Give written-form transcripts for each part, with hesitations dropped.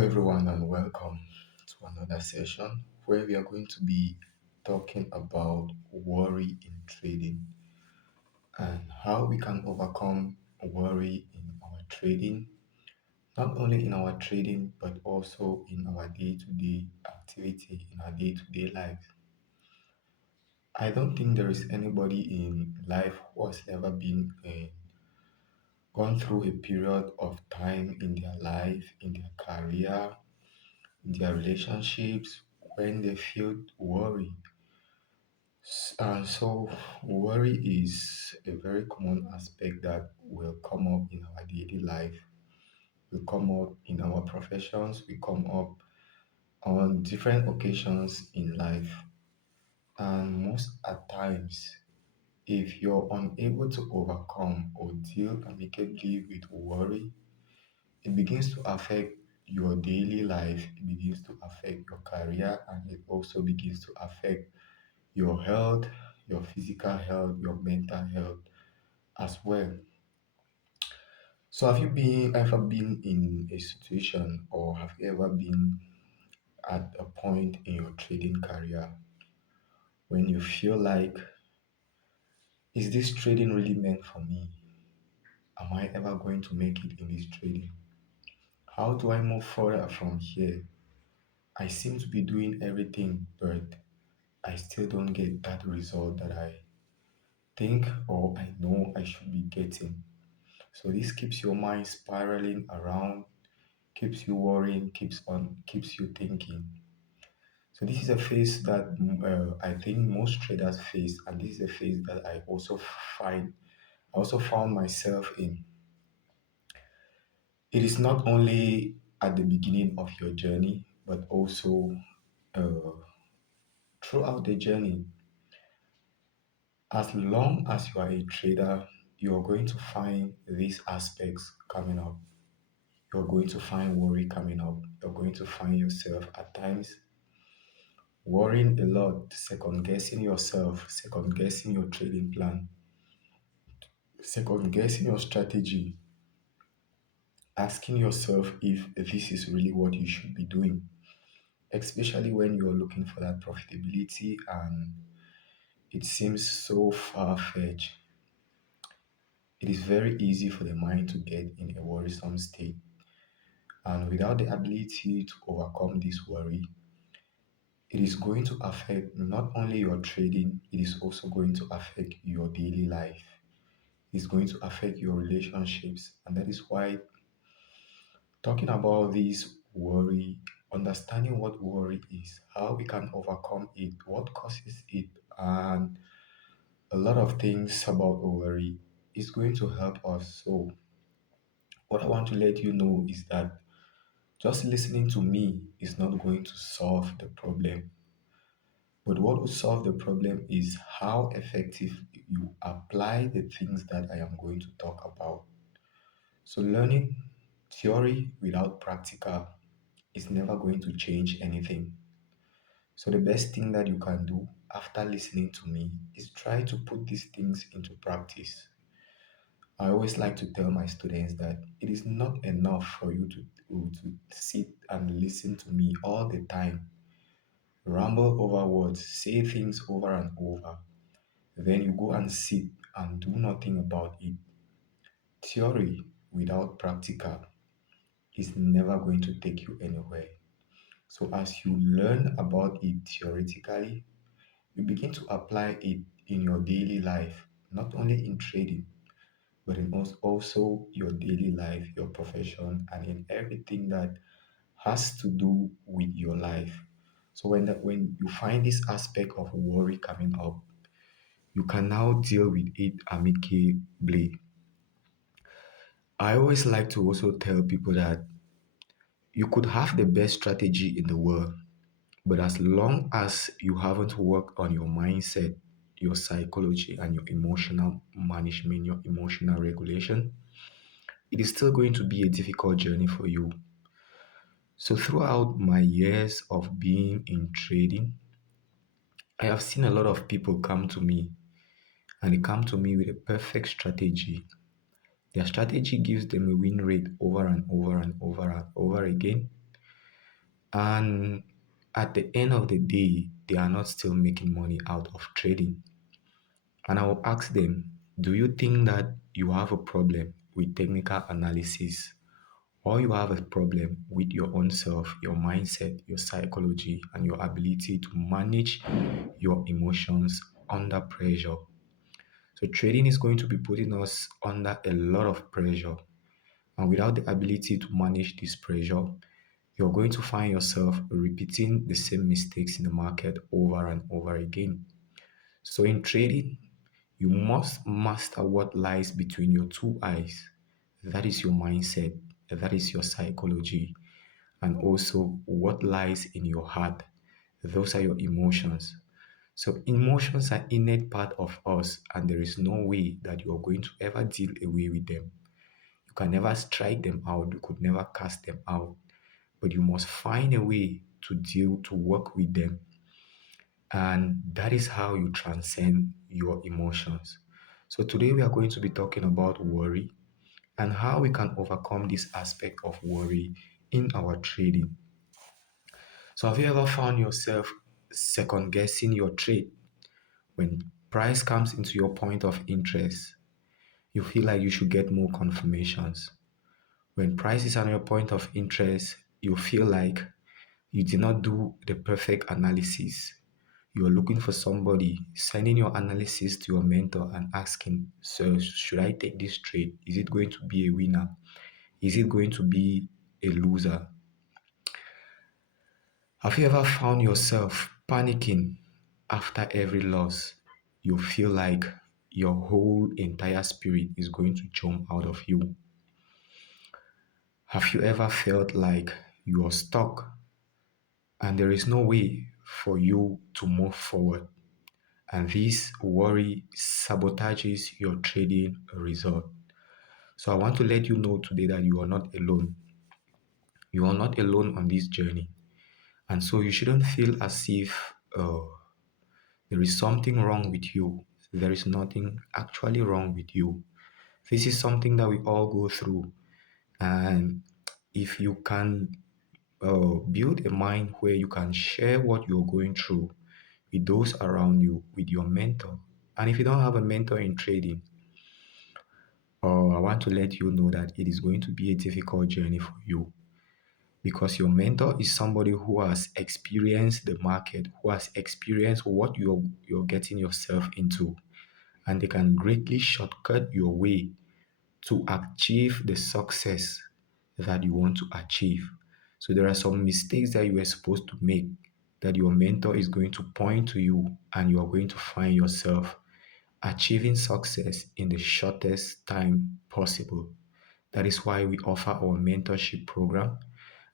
Everyone, and welcome to another session where we are going to be talking about worry in trading and how we can overcome worry in our trading, not only in our trading but also in our day-to-day activity, in our day-to-day life. I don't think there is anybody in life who has ever been gone through a period of time in their life, in their career, in their relationships when they feel worry. So worry is a very common aspect that will come up in our daily life, will come up in our professions, will come up on different occasions in life. And most at times, if you're unable to overcome or deal amicably with worry, it begins to affect your daily life, it begins to affect your career, and it also begins to affect your health, your physical health, your mental health as well. So have you been ever been in a situation or have you ever been at a point in your trading career when you feel like, is this trading really meant for me? Am I ever going to make it in this trading? How do I move further from here? I seem to be doing everything, but I still don't get that result that I think or I know I should be getting. So this keeps your mind spiraling around, keeps you worrying, keeps you thinking. So this is a phase that I think most traders face, and this is a phase that I also found myself in. It is not only at the beginning of your journey, but also uh, throughout the journey. As long as you are a trader, you're going to find these aspects coming up. You're going to find worry coming up. You're going to find yourself at times worrying a lot, second guessing yourself, second guessing your trading plan, second guessing your strategy, asking yourself if this is really what you should be doing, especially when you're looking for that profitability and it seems so far-fetched. It is very easy for the mind to get in a worrisome state, and without the ability to overcome this worry, it is going to affect not only your trading, it is also going to affect your daily life. It's going to affect your relationships. And that is why talking about this worry, understanding what worry is, how we can overcome it, what causes it, and a lot of things about worry is going to help us. So, what I want to let you know is that just listening to me is not going to solve the problem. But what will solve the problem is how effective you apply the things that I am going to talk about. So, learning theory without practical is never going to change anything. So, the best thing that you can do after listening to me is try to put these things into practice. I always like to tell my students that it is not enough for you to sit and listen to me all the time, ramble over words, say things over and over. Then you go and sit and do nothing about it. Theory without practical is never going to take you anywhere. So, as you learn about it theoretically, you begin to apply it in your daily life, not only in trading, but in also your daily life, your profession, and in everything that has to do with your life. So, when you find this aspect of worry coming up, you can now deal with it amicably. I always like to also tell people that you could have the best strategy in the world, but as long as you haven't worked on your mindset, your psychology, and your emotional management, your emotional regulation, it is still going to be a difficult journey for you. So, throughout my years of being in trading, I have seen a lot of people come to me and they come to me with a perfect strategy. Their strategy gives them a win rate over and over and over and over again. And at the end of the day, they are not still making money out of trading. And I will ask them, do you think that you have a problem with technical analysis, or you have a problem with your own self, your mindset, your psychology, and your ability to manage your emotions under pressure? So trading is going to be putting us under a lot of pressure. And without the ability to manage this pressure, you're going to find yourself repeating the same mistakes in the market over and over again. So in trading, you must master what lies between your two eyes. That is your mindset, that is your psychology, and also what lies in your heart. Those are your emotions. So emotions are innate part of us, and there is no way that you are going to ever deal away with them. You can never strike them out, you could never cast them out, but you must find a way to deal, to work with them. And that is how you transcend your emotions. So today we are going to be talking about worry and how we can overcome this aspect of worry in our trading. So have you ever found yourself second guessing your trade when price comes into your point of interest? You feel like you should get more confirmations. When price is on your point of interest, you feel like you did not do the perfect analysis. You are looking for somebody, sending your analysis to your mentor and asking, so should I take this trade? Is it going to be a winner? Is it going to be a loser? Have you ever found yourself panicking after every loss? You feel like your whole entire spirit is going to jump out of you. Have you ever felt like you are stuck and there is no way for you to move forward? And this worry sabotages your trading result. So I want to let you know today that you are not alone. You are not alone on this journey. And so you shouldn't feel as if there is something wrong with you. There is nothing actually wrong with you. This is something that we all go through. And if you can build a mind where you can share what you're going through with those around you, with your mentor. And if you don't have a mentor in trading, I want to let you know that it is going to be a difficult journey for you because your mentor is somebody who has experienced the market, who has experienced what you're getting yourself into, and they can greatly shortcut your way to achieve the success that you want to achieve. So there are some mistakes that you were supposed to make that your mentor is going to point to you, and you are going to find yourself achieving success in the shortest time possible. That is why we offer our mentorship program.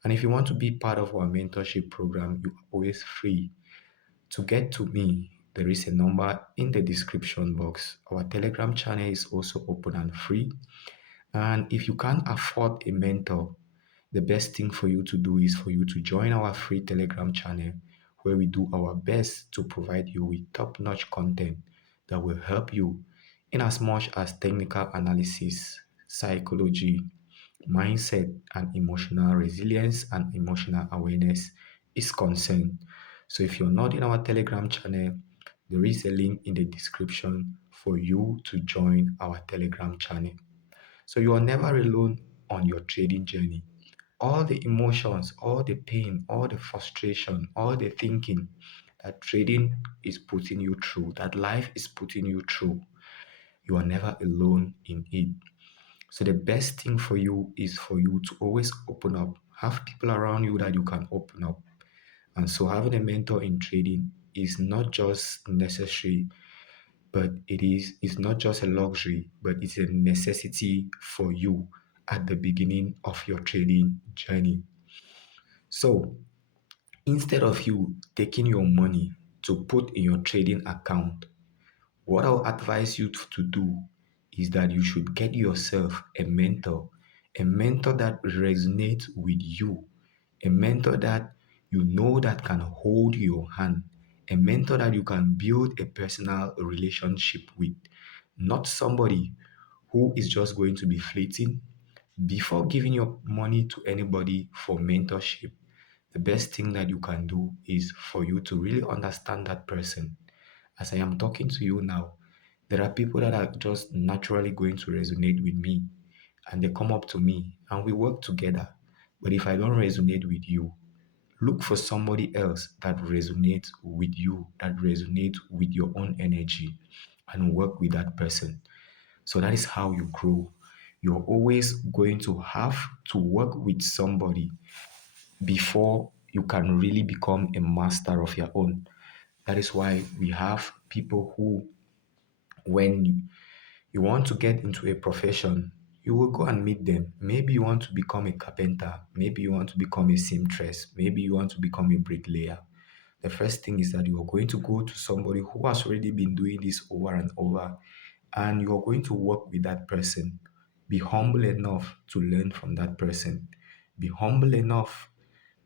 And if you want to be part of our mentorship program, you are always free to get to me. There is a number in the description box. Our Telegram channel is also open and free. And if you can't afford a mentor, the best thing for you to do is for you to join our free Telegram channel where we do our best to provide you with top-notch content that will help you in as much as technical analysis, psychology, mindset, and emotional resilience and emotional awareness is concerned. So if you're not in our Telegram channel, there is a link in the description for you to join our Telegram channel. So you are never alone on your trading journey. All the emotions, all the pain, all the frustration, all the thinking that trading is putting you through, that life is putting you through, you are never alone in it. So the best thing for you is for you to always open up. Have people around you that you can open up. And so having a mentor in trading is not just necessary, but it's not just a luxury, but it's a necessity for you at the beginning of your trading journey. So instead of you taking your money to put in your trading account, what I'll advise you to do is that you should get yourself a mentor that resonates with you, a mentor that you know that can hold your hand, a mentor that you can build a personal relationship with, not somebody who is just going to be fleeting. Before giving your money to anybody for mentorship, the best thing that you can do is for you to really understand that person. As I am talking to you now, there are people that are just naturally going to resonate with me, and they come up to me and we work together. But if I don't resonate with you, look for somebody else that resonates with you, that resonates with your own energy, and work with that person. So that is how you grow. You're always going to have to work with somebody before you can really become a master of your own. That is why we have people who, when you want to get into a profession, you will go and meet them. Maybe you want to become a carpenter, maybe you want to become a seamstress, maybe you want to become a bricklayer. The first thing is that you are going to go to somebody who has already been doing this over and over, and you are going to work with that person. Be humble enough to learn from that person. Be humble enough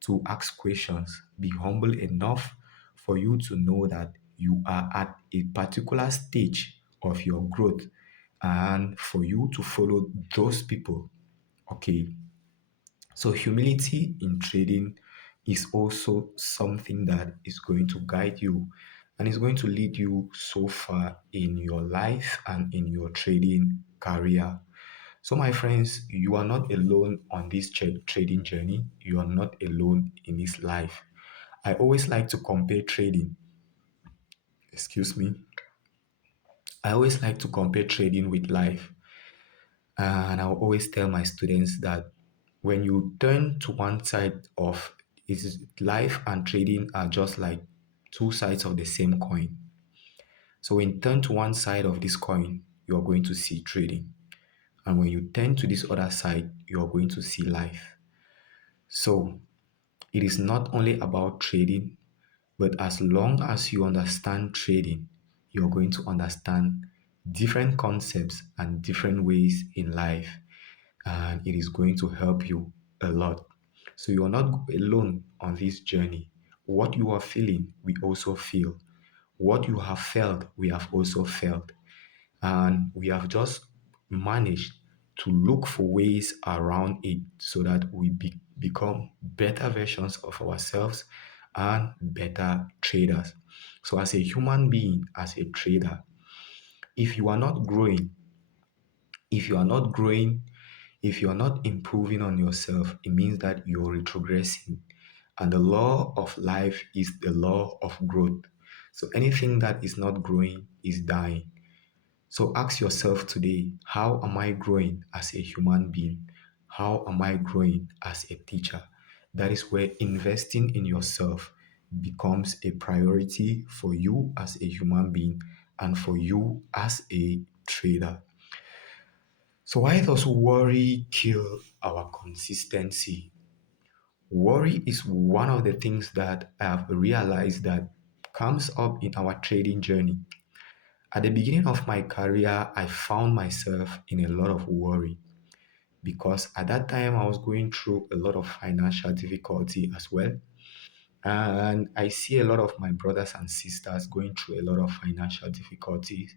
to ask questions. Be humble enough for you to know that you are at a particular stage of your growth, and for you to follow those people. Okay, so humility in trading is also something that is going to guide you and is going to lead you so far in your life and in your trading career. So, my friends, you are not alone on this trading journey. You are not alone in this life. I always like to compare trading. Excuse me. I always like to compare trading with life. And I always tell my students that when you turn to one side of it, is life and trading are just like two sides of the same coin. So when you turn to one side of this coin, you're going to see trading. And when you turn to this other side, you're going to see life. So it is not only about trading, but as long as you understand trading, you're going to understand different concepts and different ways in life, and it is going to help you a lot. So you are not alone on this journey. What you are feeling, we also feel. What you have felt, we have also felt. And we have just managed to look for ways around it so that we become better versions of ourselves and better traders. So, as a human being, as a trader, if you are not growing, if you are not growing, if you are not improving on yourself, it means that you're retrogressing. And the law of life is the law of growth. So anything that is not growing is dying. So ask yourself today, how am I growing as a human being? How am I growing as a teacher? That is where investing in yourself becomes a priority for you as a human being and for you as a trader. So, why does worry kill our consistency? Worry is one of the things that I have realized that comes up in our trading journey. At the beginning of my career, I found myself in a lot of worry because at that time I was going through a lot of financial difficulty as well. And I see a lot of my brothers and sisters going through a lot of financial difficulties,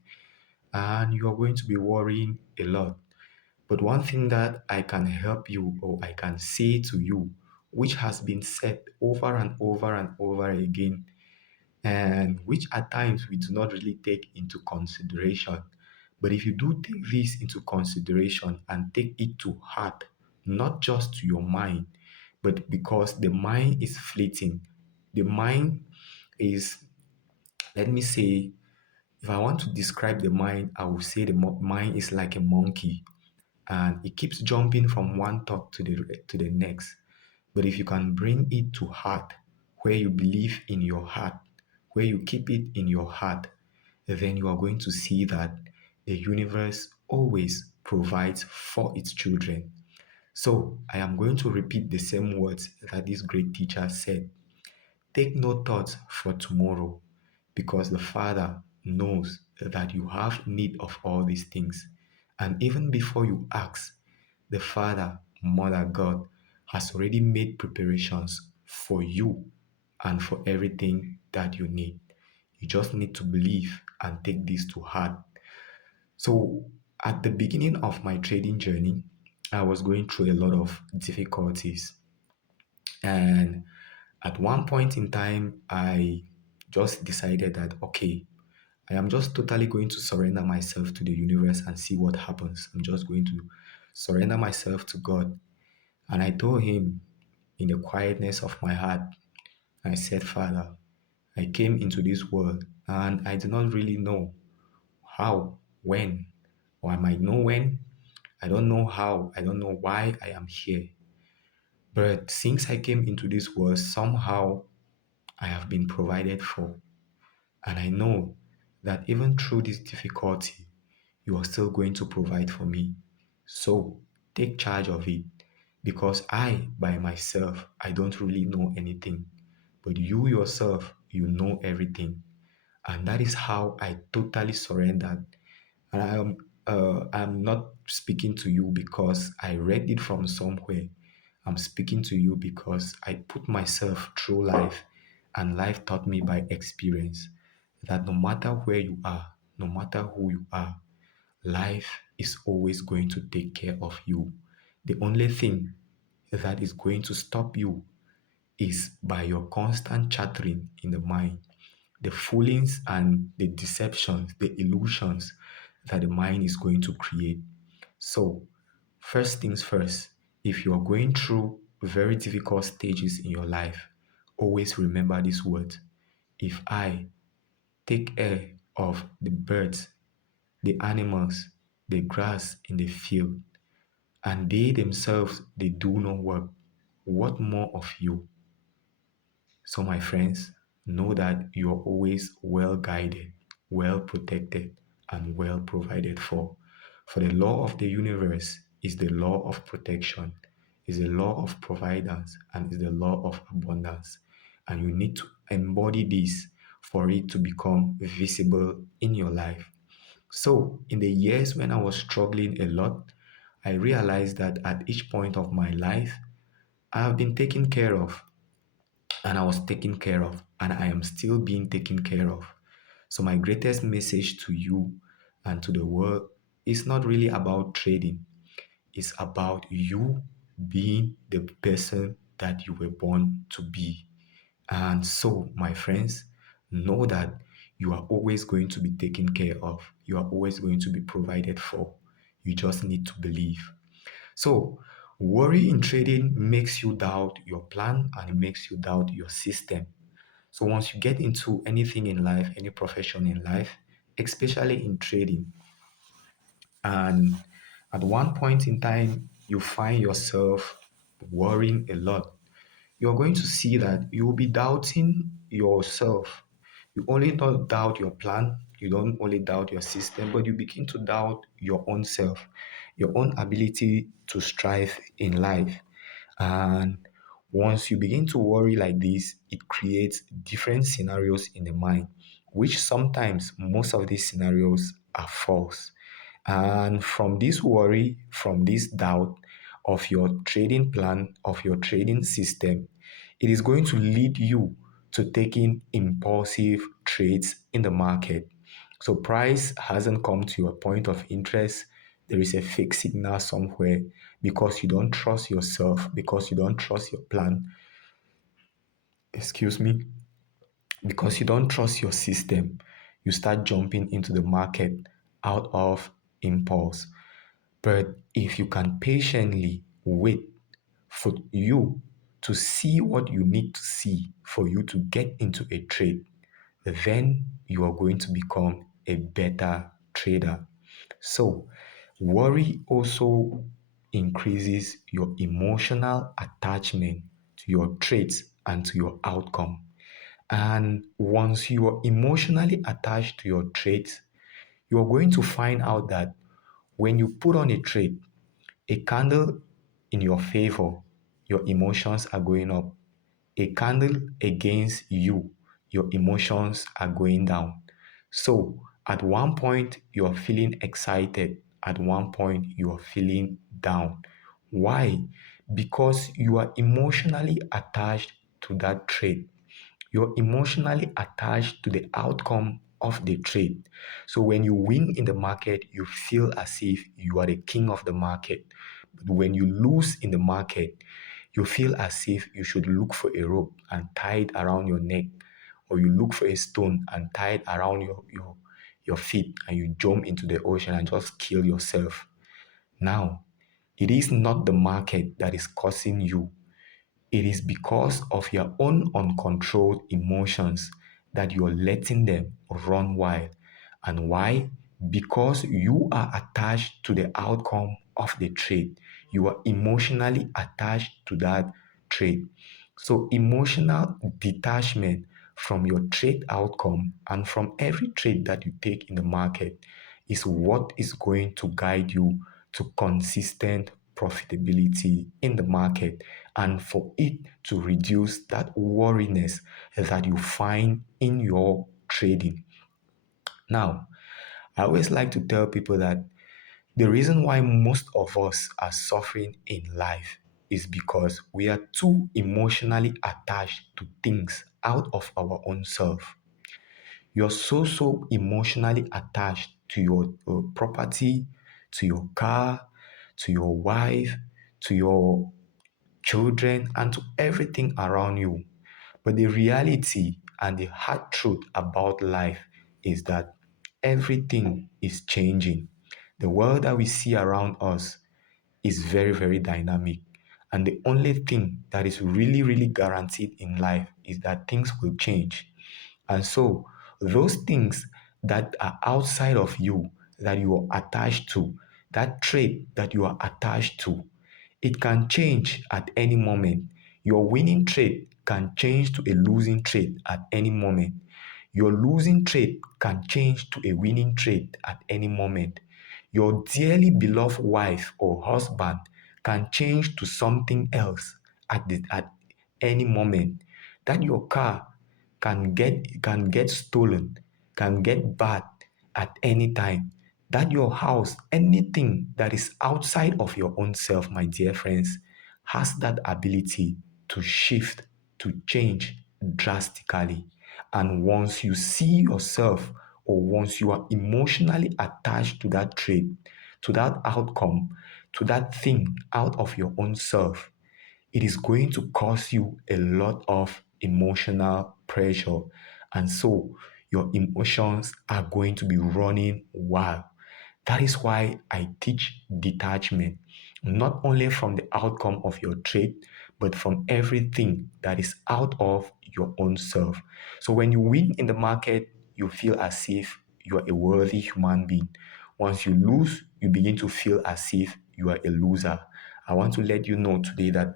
and you are going to be worrying a lot. But one thing that I can help you or I can say to you, which has been said over and over and over again, and which at times we do not really take into consideration. But if you do take this into consideration and take it to heart, not just to your mind, but because the mind is fleeting, the mind is, let me say, if I want to describe the mind, I will say the mind is like a monkey and it keeps jumping from one thought to the next. But if you can bring it to heart, where you believe in your heart, where you keep it in your heart, then you are going to see that the universe always provides for its children. So I am going to repeat the same words that this great teacher said. Take no thought for tomorrow, because the Father knows that you have need of all these things. And even before you ask, the Father, Mother God, has already made preparations for you and for everything that you need. You just need to believe and take this to heart. So, at the beginning of my trading journey, I was going through a lot of difficulties, and At one point in time, I just decided that, okay, I am just totally going to surrender myself to the universe and see what happens. I'm just going to surrender myself to God. And I told him in the quietness of my heart, I said, Father, I came into this world and I do not really know how, when, or I might know when. I don't know how, I don't know why I am here. But since I came into this world, somehow I have been provided for. And I know that even through this difficulty, you are still going to provide for me. So take charge of it because I, by myself, I don't really know anything. But you yourself, you know everything. And that is how I totally surrendered. And I'm not speaking to you because I read it from somewhere. I'm speaking to you because I put myself through life and life taught me by experience that no matter where you are, no matter who you are, life is always going to take care of you. The only thing that is going to stop you is by your constant chattering in the mind, the foolings and the deceptions, the illusions that the mind is going to create. So, first things first, if you are going through very difficult stages in your life, always remember this word. If I take care of the birds, the animals, the grass in the field, and they themselves they do no work, what more of you? So, my friends, know that you are always well guided, well protected, and well provided for. For the law of the universe is the law of protection, is the law of providence, and is the law of abundance. And you need to embody this for it to become visible in your life. So, in the years when I was struggling a lot, I realized that at each point of my life, I have been taken care of and I was taken care of, and I am still being taken care of. So, my greatest message to you and to the world is not really about trading, it's about you being the person that you were born to be. And so, my friends, know that you are always going to be taken care of, you are always going to be provided for. You just need to believe. So, worry in trading makes you doubt your plan and it makes you doubt your system. So, once you get into anything in life, any profession in life, especially in trading, and at one point in time you find yourself worrying a lot, you're going to see that you will be doubting yourself. You only don't doubt your plan, you don't only doubt your system, but you begin to doubt your own self, your own ability to strive in life. And once you begin to worry like this, it creates different scenarios in the mind, which sometimes most of these scenarios are false. And from this worry, from this doubt of your trading plan, of your trading system, it is going to lead you to taking impulsive trades in the market. So price hasn't come to your point of interest. There is a fake signal somewhere because you don't trust yourself, because you don't trust your plan. Excuse me, because you don't trust your system. You start jumping into the market out of impulse. But if you can patiently wait for you to see what you need to see for you to get into a trade, then you are going to become a better trader. So, worry also increases your emotional attachment to your traits and to your outcome. And once you are emotionally attached to your traits, you are going to find out that when you put on a trait, a candle in your favor, your emotions are going up. A candle against you, your emotions are going down. So at one point, you are feeling excited. At one point, you are feeling down. Why? Because you are emotionally attached to that trait. You're emotionally attached to the outcome of the trade. So when you win in the market, you feel as if you are the king of the market. But when you lose in the market, You feel as if you should look for a rope and tie it around your neck, or you look for a stone and tie it around your feet, and you jump into the ocean and just kill yourself. Now, it is not the market that is causing you. It is because of your own uncontrolled emotions that you're letting them run wild. And why? Because you are attached to the outcome of the trade. You are emotionally attached to that trade. So, emotional detachment from your trade outcome and from every trade that you take in the market is what is going to guide you to consistent profitability in the market, and for it to reduce that worriness that you find in your trading. Now, I always like to tell people that the reason why most of us are suffering in life is because we are too emotionally attached to things out of our own self. You're so emotionally attached to your property, to your car, to your wife, to your children, and to everything around you. But the reality and the hard truth about life is that everything is changing. The world that we see around us is very dynamic. And the only thing that is really guaranteed in life is that things will change. And so, those things that are outside of you, that you are attached to, that trait that you are attached to, it can change at any moment. Your winning trade can change to a losing trade at any moment. Your losing trade can change to a winning trade at any moment. Your dearly beloved wife or husband can change to something else at any moment. That your car can get stolen, can get bad at any time. That your house, anything that is outside of your own self, my dear friends, has that ability to shift, to change drastically. And once you see yourself, or once you are emotionally attached to that trait, to that outcome, to that thing out of your own self, it is going to cause you a lot of emotional pressure. And so your emotions are going to be running wild. That is why I teach detachment, not only from the outcome of your trade, but from everything that is out of your own self. So when you win in the market, you feel as if you are a worthy human being. Once you lose, you begin to feel as if you are a loser. I want to let you know today that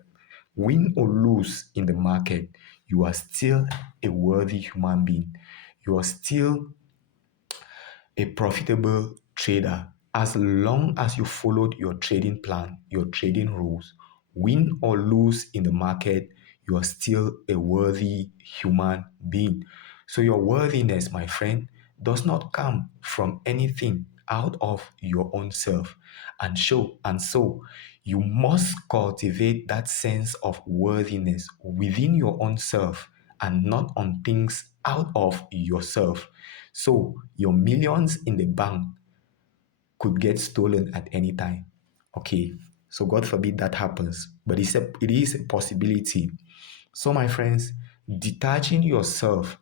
win or lose in the market, you are still a worthy human being. You are still a profitable trader as long as you followed your trading plan, your trading rules. Win or lose in the market, you are still a worthy human being. So, your worthiness, my friend, does not come from anything out of your own self. And so, you must cultivate that sense of worthiness within your own self and not on things out of yourself. So your millions in the bank could get stolen at any time. Okay. So God forbid that happens. But it is a possibility. So my friends, detaching yourself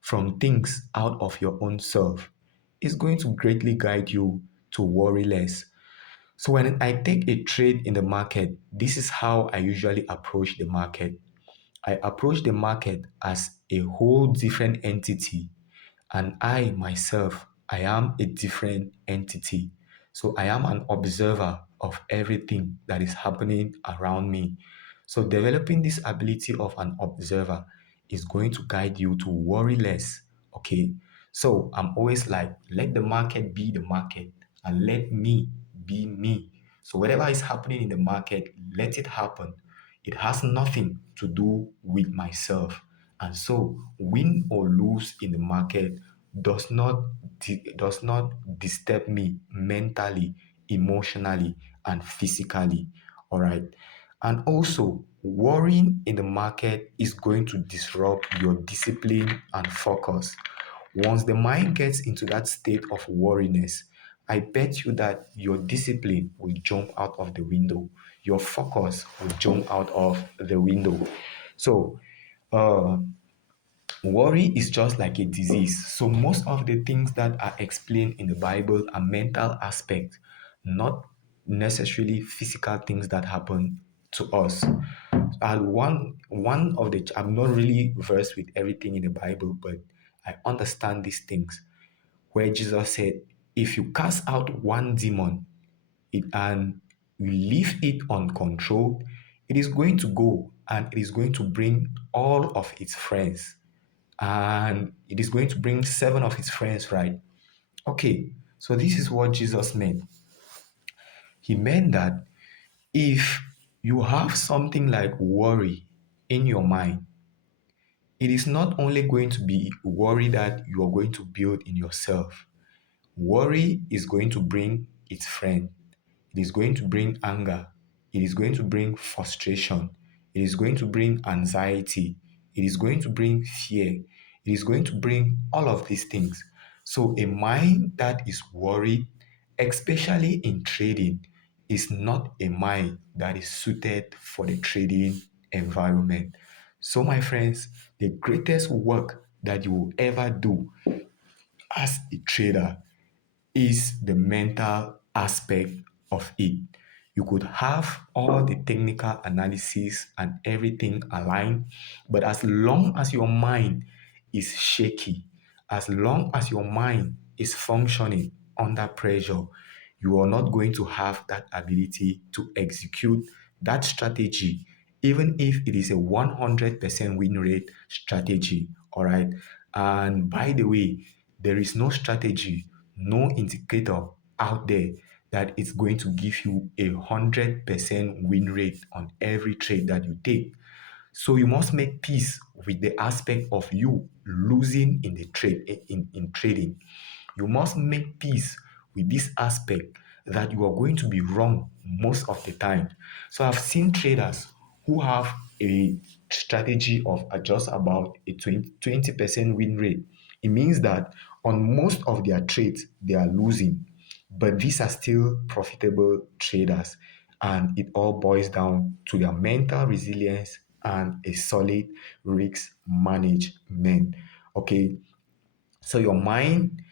from things out of your own self is going to greatly guide you to worry less. So when I take a trade in the market, this is how I usually approach the market. I approach the market as a whole different entity, and I myself, I am a different entity. So I am an observer of everything that is happening around me. So developing this ability of an observer is going to guide you to worry less. Okay. So I'm always like, let the market be the market and let me be me. So whatever is happening in the market, let it happen. It has nothing to do with myself. And so win or lose in the market does not disturb me mentally, emotionally, and physically. All right. And also, worrying in the market is going to disrupt your discipline and focus. Once the mind gets into that state of worriness, I bet you that your discipline will jump out of the window. your focus will jump out of the window. So, uh, worry is just like a disease. So most of the things that are explained in the Bible are mental aspects, not necessarily physical things that happen to us. And one of the I'm not really versed with everything in the Bible, but I understand these things where Jesus said, if you cast out one demon and you leave it uncontrolled, it is going to go and it is going to bring all of its friends, and it is going to bring seven of his friends, right? Okay, so this is what Jesus meant. He meant that if you have something like worry in your mind, it is not only going to be worry that you are going to build in yourself. Worry is going to bring its friend. It is going to bring anger. It is going to bring frustration. It is going to bring anxiety. It is going to bring fear. It is going to bring all of these things. So, a mind that is worried, especially in trading, is not a mind that is suited for the trading environment. So, my friends, the greatest work that you will ever do as a trader is the mental aspect of it. You could have all the technical analysis and everything aligned, but as long as your mind is shaky, as long as your mind is functioning under pressure, you are not going to have that ability to execute that strategy, even if it is a 100% win rate strategy. All right. And by the way, there is no strategy, no indicator out there that is going to give you 100% win rate on every trade that you take. So you must make peace with the aspect of you losing in the trade in trading. You must make peace with this aspect that you are going to be wrong most of the time. So I've seen traders who have a strategy of just about a 20% win rate. It means that on most of their trades, they are losing, but these are still profitable traders. And it all boils down to their mental resilience and a solid risk management. Okay, so your mind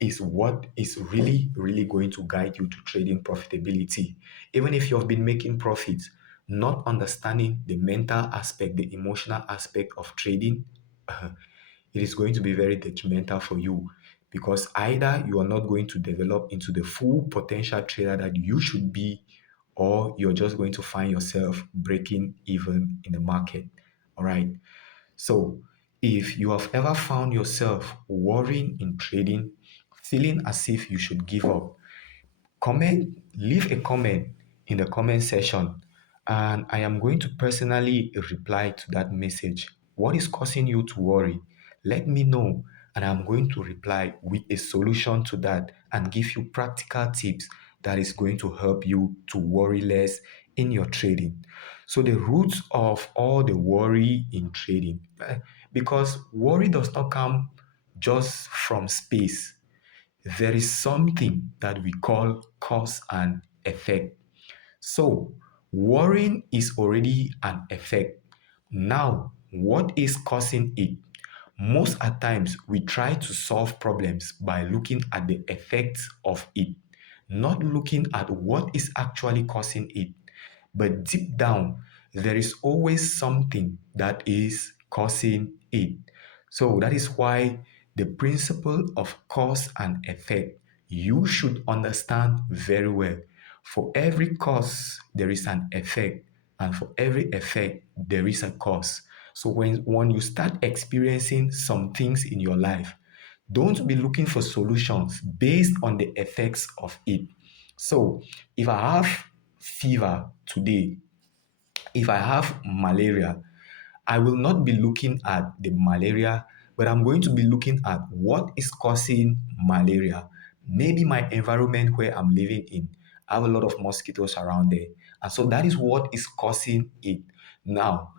is what is really, really going to guide you to trading profitability. Even if you have been making profits, not understanding the mental aspect, the emotional aspect of trading, it is going to be very detrimental for you, because either you are not going to develop into the full potential trader that you should be, or you're just going to find yourself breaking even in the market. All right. So, if you have ever found yourself worrying in trading, feeling as if you should give up, comment, leave a comment in the comment section, and I am going to personally reply to that message. What is causing you to worry? Let me know, and I'm going to reply with a solution to that and give you practical tips that is going to help you to worry less in your trading. So, the roots of all the worry in trading, because worry does not come just from space. There is something that we call cause and effect. So, worrying is already an effect. Now, what is causing it? Most at times, we try to solve problems by looking at the effects of it, not looking at what is actually causing it. But deep down, there is always something that is causing it. So that is why the principle of cause and effect, you should understand very well. For every cause, there is an effect, and for every effect, there is a cause. So when you start experiencing some things in your life, don't be looking for solutions based on the effects of it. So if I have fever today, if I have malaria, I will not be looking at the malaria, but I'm going to be looking at what is causing malaria. Maybe my environment where I'm living in, I have a lot of mosquitoes around there. And so that is what is causing it. Now,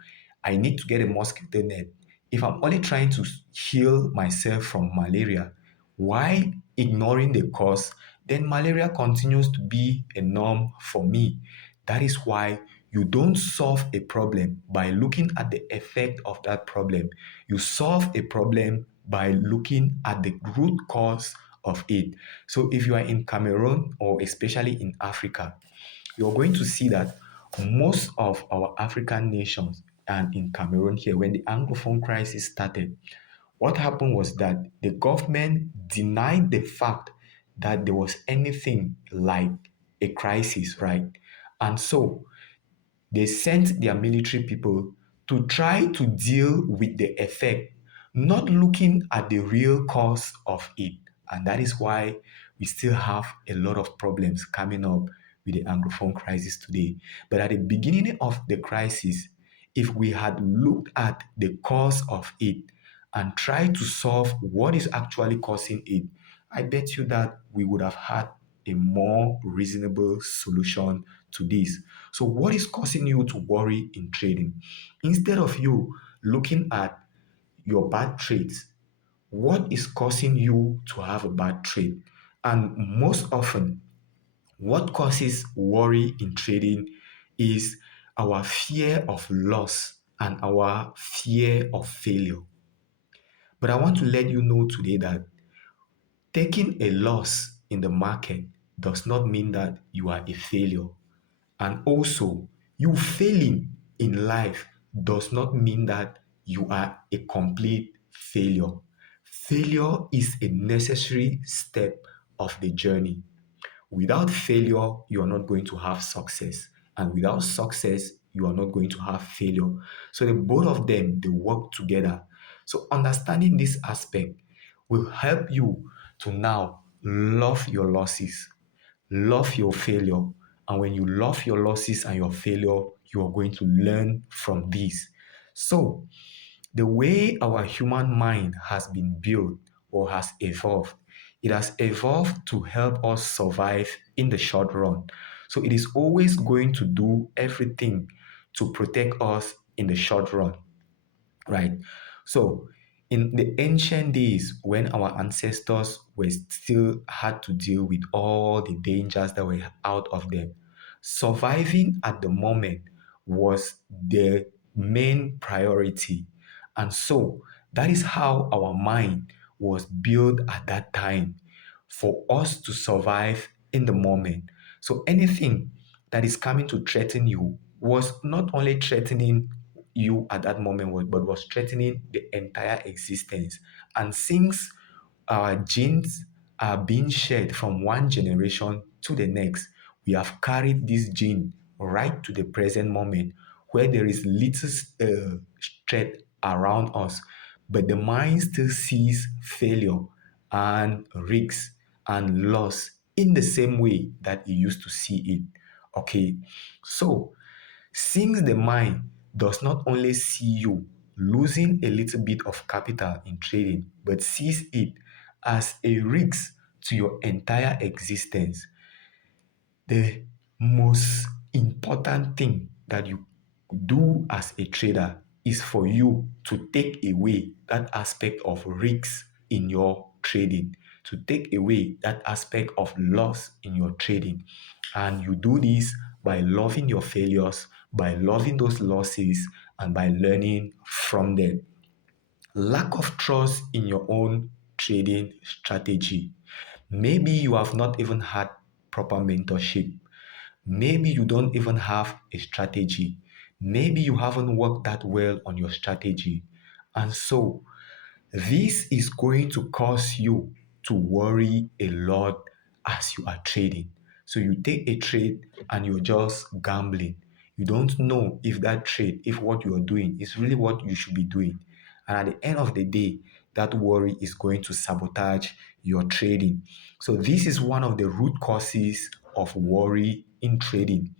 I need to get a mosquito net. If I'm only trying to heal myself from malaria, while ignoring the cause, then malaria continues to be a norm for me. That is why you don't solve a problem by looking at the effect of that problem. You solve a problem by looking at the root cause of it. So if you are in Cameroon or especially in Africa, you're going to see that most of our African nations and in Cameroon here, when the Anglophone crisis started, what happened was that the government denied the fact that there was anything like a crisis, right? And so they sent their military people to try to deal with the effect, not looking at the real cause of it. And that is why we still have a lot of problems coming up with the Anglophone crisis today. But at the beginning of the crisis, if we had looked at the cause of it and tried to solve what is actually causing it, I bet you that we would have had a more reasonable solution to this. So, what is causing you to worry in trading? Instead of you looking at your bad traits, what is causing you to have a bad trade? And most often, what causes worry in trading is our fear of loss and our fear of failure. But I want to let you know today that taking a loss in the market does not mean that you are a failure. And also, you failing in life does not mean that you are a complete failure. Failure is a necessary step of the journey. Without failure, you are not going to have success. And without success, you are not going to have failure. So the both of them, they work together. So understanding this aspect will help you to now love your losses, love your failure. And when you love your losses and your failure, you are going to learn from this. So the way our human mind has been built or has evolved, it has evolved to help us survive in the short run. So it is always going to do everything to protect us in the short run, right? So in the ancient days when our ancestors were still had to deal with all the dangers that were out of them, surviving at the moment was the main priority. And so that is how our mind was built at that time for us to survive in the moment. So anything that is coming to threaten you was not only threatening you at that moment, but was threatening the entire existence. And since our genes are being shared from one generation to the next, we have carried this gene right to the present moment where there is little threat around us, but the mind still sees failure and risks and loss in the same way that it used to see it. Okay, so since the mind does not only see you losing a little bit of capital in trading, but sees it as a risk to your entire existence, the most important thing that you do as a trader is for you to take away that aspect of risks in your trading, to take away that aspect of loss in your trading. And you do this by loving your failures, by loving those losses, and by learning from them. Lack of trust in your own trading strategy. Maybe you have not even had proper mentorship. Maybe you don't even have a strategy. Maybe you haven't worked that well on your strategy. And so this is going to cause you to worry a lot as you are trading. So you take a trade and you're just gambling. You don't know if that trade, if what you are doing is really what you should be doing. And at the end of the day, that worry is going to sabotage your trading. So this is one of the root causes of worry in trading,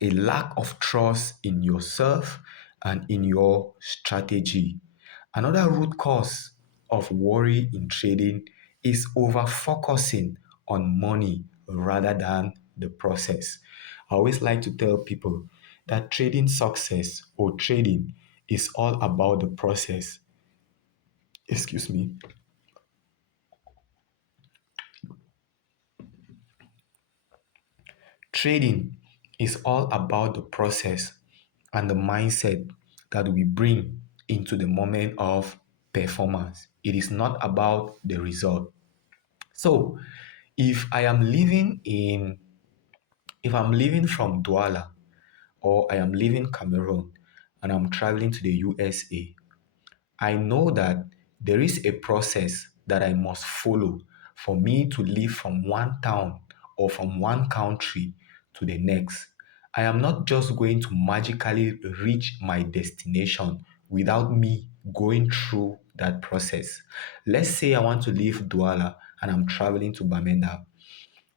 a lack of trust in yourself and in your strategy. Another root cause of worry in trading is over focusing on money rather than the process. I always like to tell people that trading success or trading is all about the process. Excuse me. Trading It's all about the process and the mindset that we bring into the moment of performance. It is not about the result. So, if I am living in, if I'm living from Douala or I am living Cameroon and I'm traveling to the USA, I know that there is a process that I must follow for me to live from one town or from one country to the next. I am not just going to magically reach my destination without me going through that process. Let's say I want to leave Douala and I'm traveling to Bamenda.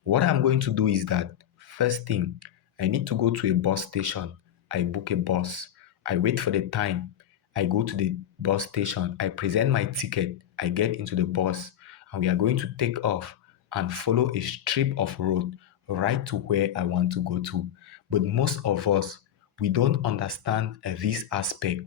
What I'm going to do is that first thing, I need to go to a bus station. I book a bus. I wait for the time. I go to the bus station. I present my ticket. I get into the bus, and we are going to take off and follow a strip of road right to where I want to go to. But most of us, we don't understand this aspect.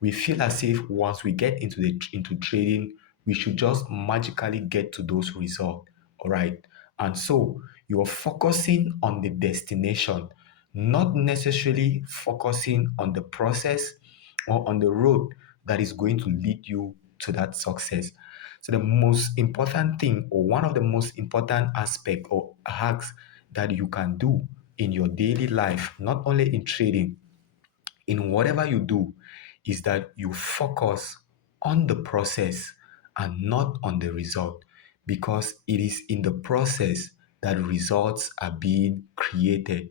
We feel as if once we get into trading, we should just magically get to those results. All right. And so you're focusing on the destination, not necessarily focusing on the process or on the road that is going to lead you to that success. So the most important thing, or one of the most important aspect or hacks that you can do in your daily life, not only in trading, in whatever you do, is that you focus on the process and not on the result, because it is in the process that results are being created.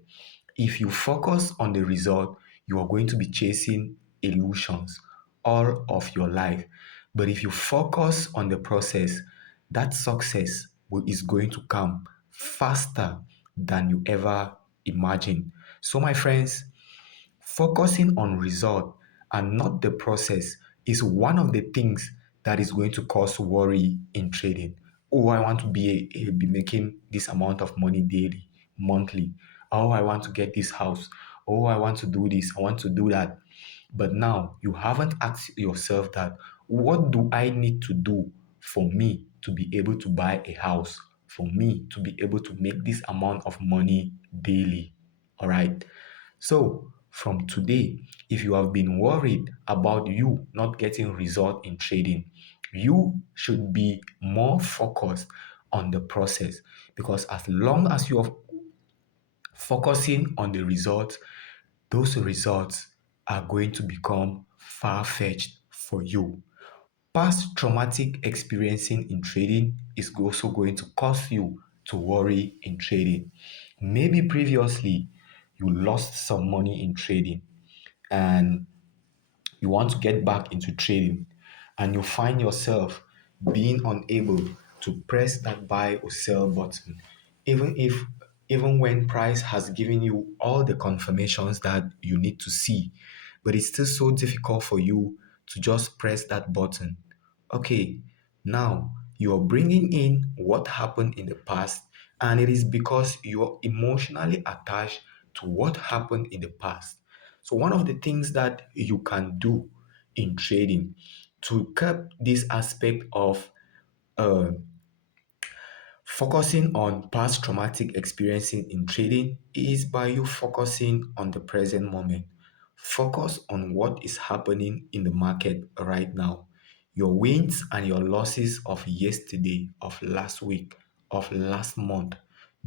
If you focus on the result, you are going to be chasing illusions all of your life. But if you focus on the process, that success is going to come faster than you ever imagined. So, my friends, focusing on result and not the process is one of the things that is going to cause worry in trading. Oh, I want to be making this amount of money daily, monthly. Oh, I want to get this house. Oh, I want to do this. I want to do that. But now you haven't asked yourself that, what do I need to do for me to be able to buy a house, for me to be able to make this amount of money daily? All right. So, from today, if you have been worried about you not getting result in trading, you should be more focused on the process, because as long as you are focusing on the result, those results are going to become far-fetched for you. Past traumatic experiencing in trading is also going to cause you to worry in trading. Maybe previously you lost some money in trading and you want to get back into trading, and you find yourself being unable to press that buy or sell button, even if even when price has given you all the confirmations that you need to see, but it's still so difficult for you to just press that button. Okay, now you're bringing in what happened in the past, and it is because you're emotionally attached to what happened in the past. So, one of the things that you can do in trading to curb this aspect of uh, focusing on past traumatic experiencing in trading is by you focusing on the present moment. Focus on what is happening in the market right now. Your wins and your losses of yesterday, of last week, of last month.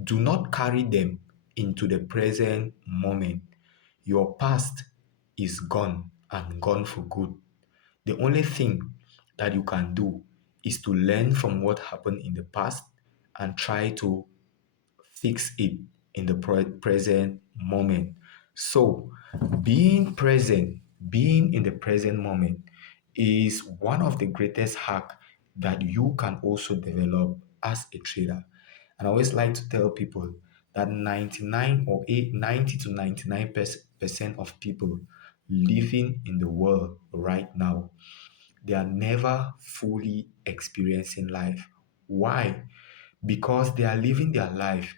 Do not carry them into the present moment. Your past is gone and gone for good. The only thing that you can do is to learn from what happened in the past and try to fix it in the present moment. So, being present, being in the present moment is one of the greatest hack that you can also develop as a trader. And I always like to tell people that 99 or 8, 90 to 99% of people living in the world right now, they are never fully experiencing life. Why? Because they are living their life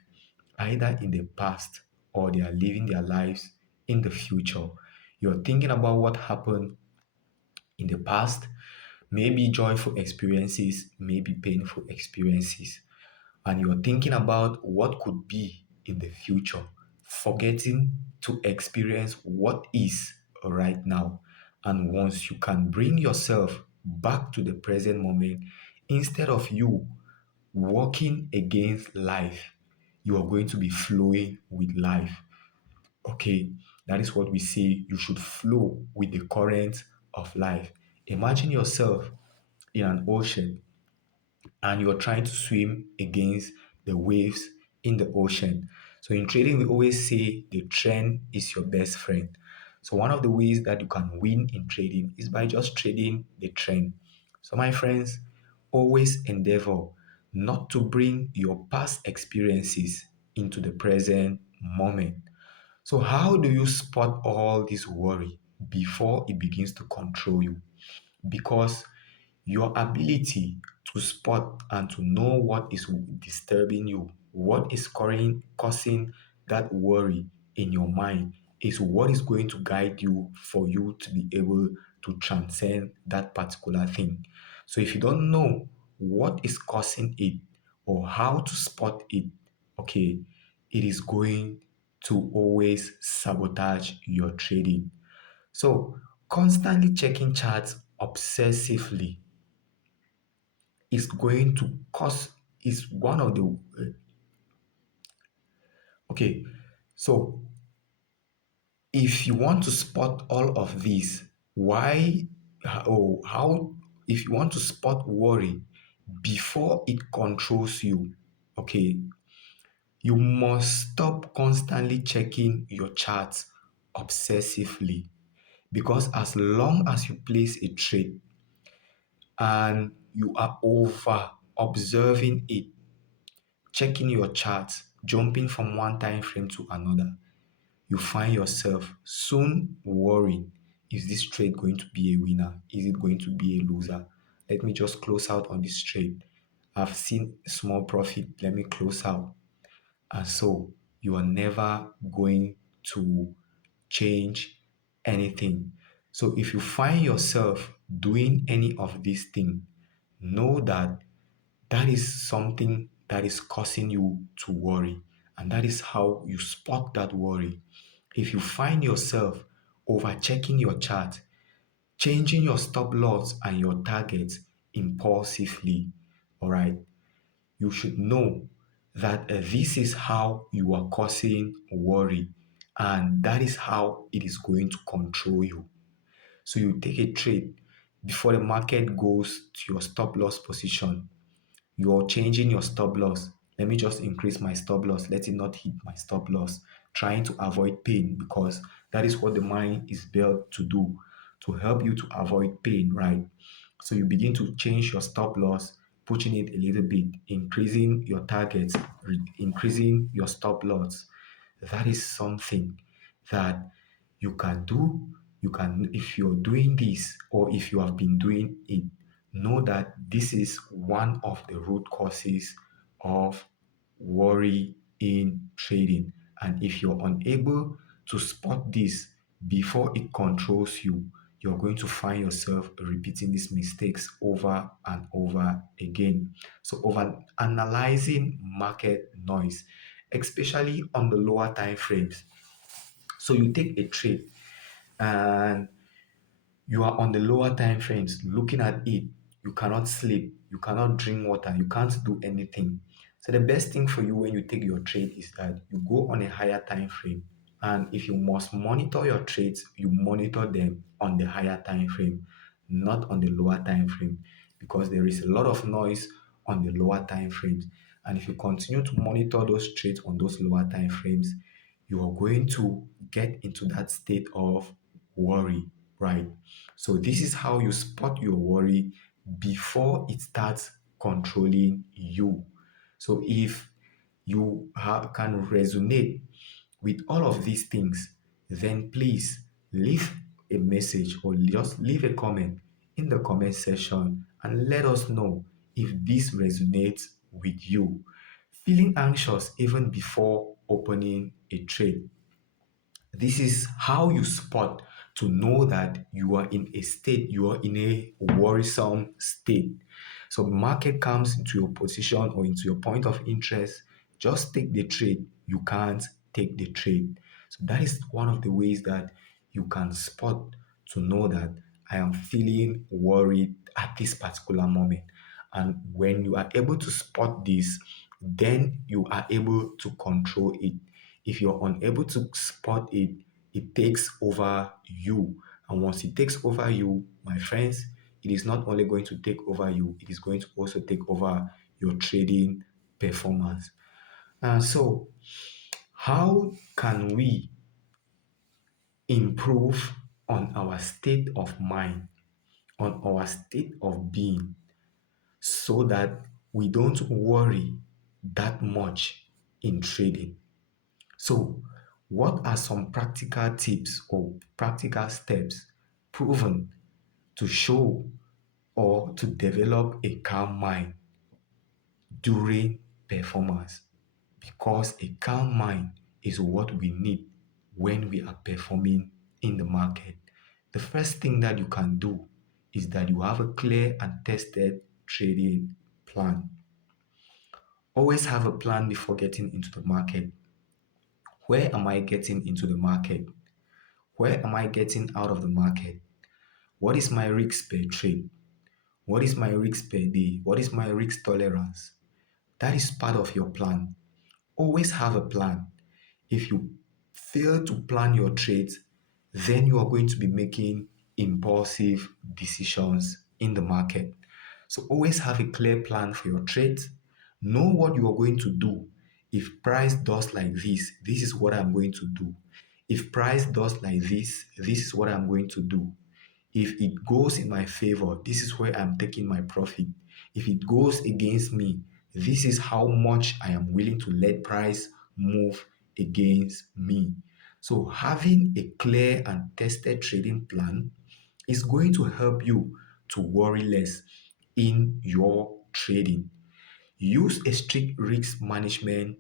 either in the past or they are living their lives in the future. You're thinking about what happened in the past, maybe joyful experiences, maybe painful experiences, and you're thinking about what could be in the future. forgetting to experience what is right now. And once you can bring yourself back to the present moment, instead of you walking against life, you are going to be flowing with life. Okay, that is what we say. You should flow with the current of life. Imagine yourself in an ocean and you're trying to swim against the waves in the ocean. So in trading, we always say the trend is your best friend. So one of the ways that you can win in trading is by just trading the trend. So my friends, always endeavor not to bring your past experiences into the present moment. So how do you spot all this worry before it begins to control you? Because your ability to spot and to know what is disturbing you, what is causing that worry in your mind, is what is going to guide you for you to be able to transcend that particular thing. So if you don't know what is causing it or how to spot it, okay, it is going to always sabotage your trading. So constantly checking charts obsessively is going to cause, is one of the okay. So if you want to spot all of these, why how if you want to spot worry before it controls you, okay, you must stop constantly checking your charts obsessively. Because as long as you place a trade and you are over observing it, checking your charts, jumping from one time frame to another, you find yourself soon worrying, is this trade going to be a winner? Is it going to be a loser? Let me just close out on this trade. I've seen small profit, let me close out. And so you are never going to change anything. So if you find yourself doing any of these things, know that that is something that is causing you to worry. And that is how you spot that worry. If you find yourself over checking your chart, changing your stop loss and your targets impulsively, all right, you should know that this is how you are causing worry, and that is how it is going to control you. So you take a trade before the market goes to your stop loss position. You're changing your stop loss. Let me just increase my stop loss. Let it not hit my stop loss. Trying to avoid pain, because that is what the mind is built to do, to help you to avoid pain, right? So you begin to change your stop loss, pushing it a little bit, increasing your targets, increasing your stop loss. That is something that you can do. You can, if you're doing this or if you have been doing it, know that this is one of the root causes of worry in trading. And if you're unable to spot this before it controls you, you're going to find yourself repeating these mistakes over and over again. So over analyzing market noise, especially on the lower time frames. So you take a trade and you are on the lower time frames looking at it, you cannot sleep, you cannot drink water, you can't do anything. So the best thing for you when you take your trade is that you go on a higher time frame, and if you must monitor your trades, you monitor them on the higher time frame, not on the lower time frame, because there is a lot of noise on the lower time frames. And if you continue to monitor those trades on those lower time frames, you are going to get into that state of worry, right? So this is how you spot your worry before it starts controlling you. So if you can resonate with all of these things, then please leave a message or just leave a comment in the comment section and let us know if this resonates with you. Feeling anxious even before opening a trade, this is how you spot to know that you are in a state, you are in a worrisome state. So market comes into your position or into your point of interest, just take the trade. You can't take the trade. So that is one of the ways that you can spot to know that I am feeling worried at this particular moment. And when you are able to spot this, then you are able to control it. If you're unable to spot it, it takes over you. And once it takes over you, my friends, it is not only going to take over you, it is going to also take over your trading performance. So, how can we improve on our state of mind, on our state of being, so that we don't worry that much in trading? So, what are some practical tips or practical steps proven to show or to develop a calm mind during performance? Because a calm mind is what we need when we are performing in the market. The first thing that you can do is that you have a clear and tested trading plan. Always have a plan before getting into the market. Where am I getting into the market? Where am I getting out of the market? What is my risk per trade? What is my risk per day? What is my risk tolerance? That is part of your plan. Always have a plan. If you fail to plan your trades, then you are going to be making impulsive decisions in the market. So always have a clear plan for your trades. Know what you are going to do. If price does like this is what I'm going to do. If price does like this is what I'm going to do. If it goes in my favor, this is where I'm taking my profit. If it goes against me, this is how much I am willing to let price move against me. So having a clear and tested trading plan is going to help you to worry less in your trading. Use a strict risk management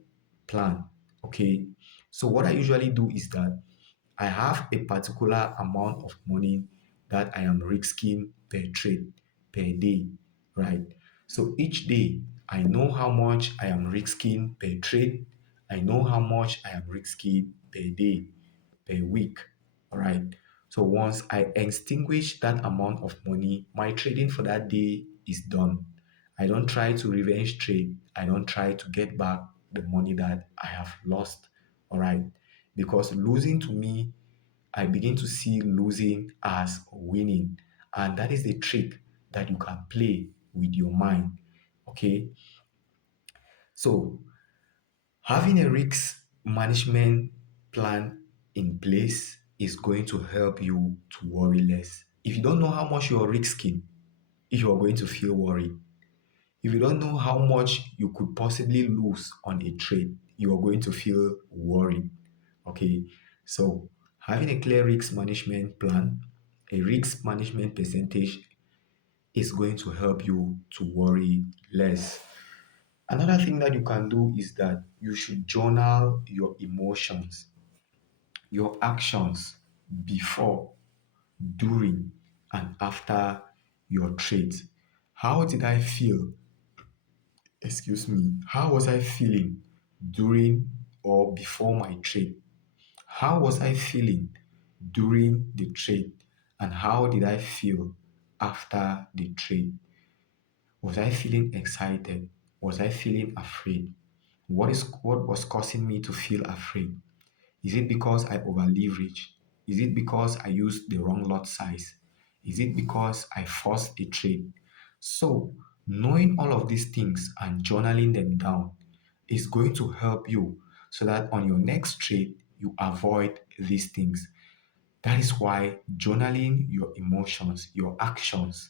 plan. Okay. So what I usually do is that I have a particular amount of money that I am risking per trade, per day, right? So each day, I know how much I am risking per trade. I know how much I am risking per day, per week, all right? So once I extinguish that amount of money, my trading for that day is done. I don't try to revenge trade. I don't try to get back the money that I have lost, all right? Because losing to me, I begin to see losing as winning. And that is the trick that you can play with your mind. Okay. So, having a risk management plan in place is going to help you to worry less. If you don't know how much you're risking, you are going to feel worried. If you don't know how much you could possibly lose on a trade, you are going to feel worried. Okay, so having a clear risk management plan, a risk management percentage is going to help you to worry less. Another thing that you can do is that you should journal your emotions, your actions before, during, and after your trades. How did I feel? Excuse me. How was I feeling during or before my trade? How was I feeling during the trade? And how did I feel after the trade? Was I feeling excited? Was I feeling afraid? What was causing me to feel afraid? Is it because I over leveraged? Is it because I used the wrong lot size? Is it because I forced a trade? So, knowing all of these things and journaling them down is going to help you so that on your next trade, you avoid these things. That is why journaling your emotions, your actions,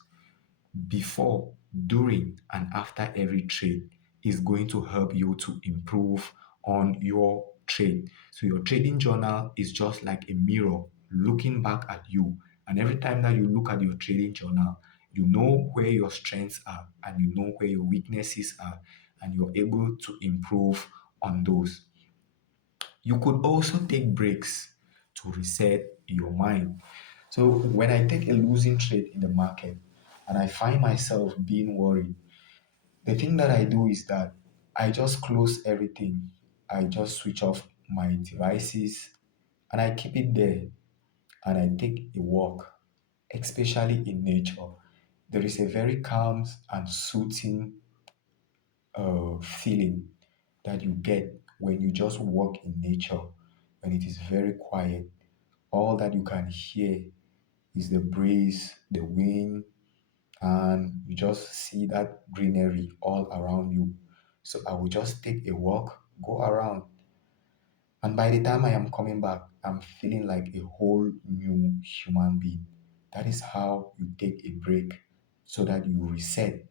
before, during, and after every trade is going to help you to improve on your trade. So, your trading journal is just like a mirror looking back at you. And every time that you look at your trading journal, you know where your strengths are and you know where your weaknesses are, and you're able to improve on those. You could also take breaks to reset your mind. So when I take a losing trade in the market and I find myself being worried, the thing that I do is that I just close everything. I just switch off my devices, and I keep it there and I take a walk, especially in nature. There is a very calm and soothing feeling that you get when you just walk in nature, when it is very quiet. All that you can hear is the breeze, the wind, and you just see that greenery all around you. So I will just take a walk, go around, and by the time I am coming back, I'm feeling like a whole new human being. That is how you take a break so that you reset.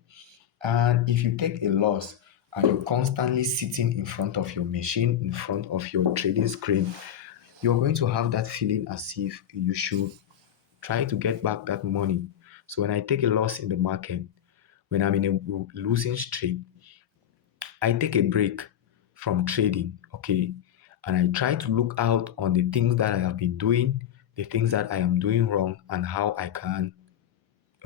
And if you take a loss and you're constantly sitting in front of your machine, in front of your trading screen, you're going to have that feeling as if you should try to get back that money. So when I take a loss in the market, when I'm in a losing streak, I take a break from trading, okay? And I try to look out on the things that I have been doing, the things that I am doing wrong, and how I can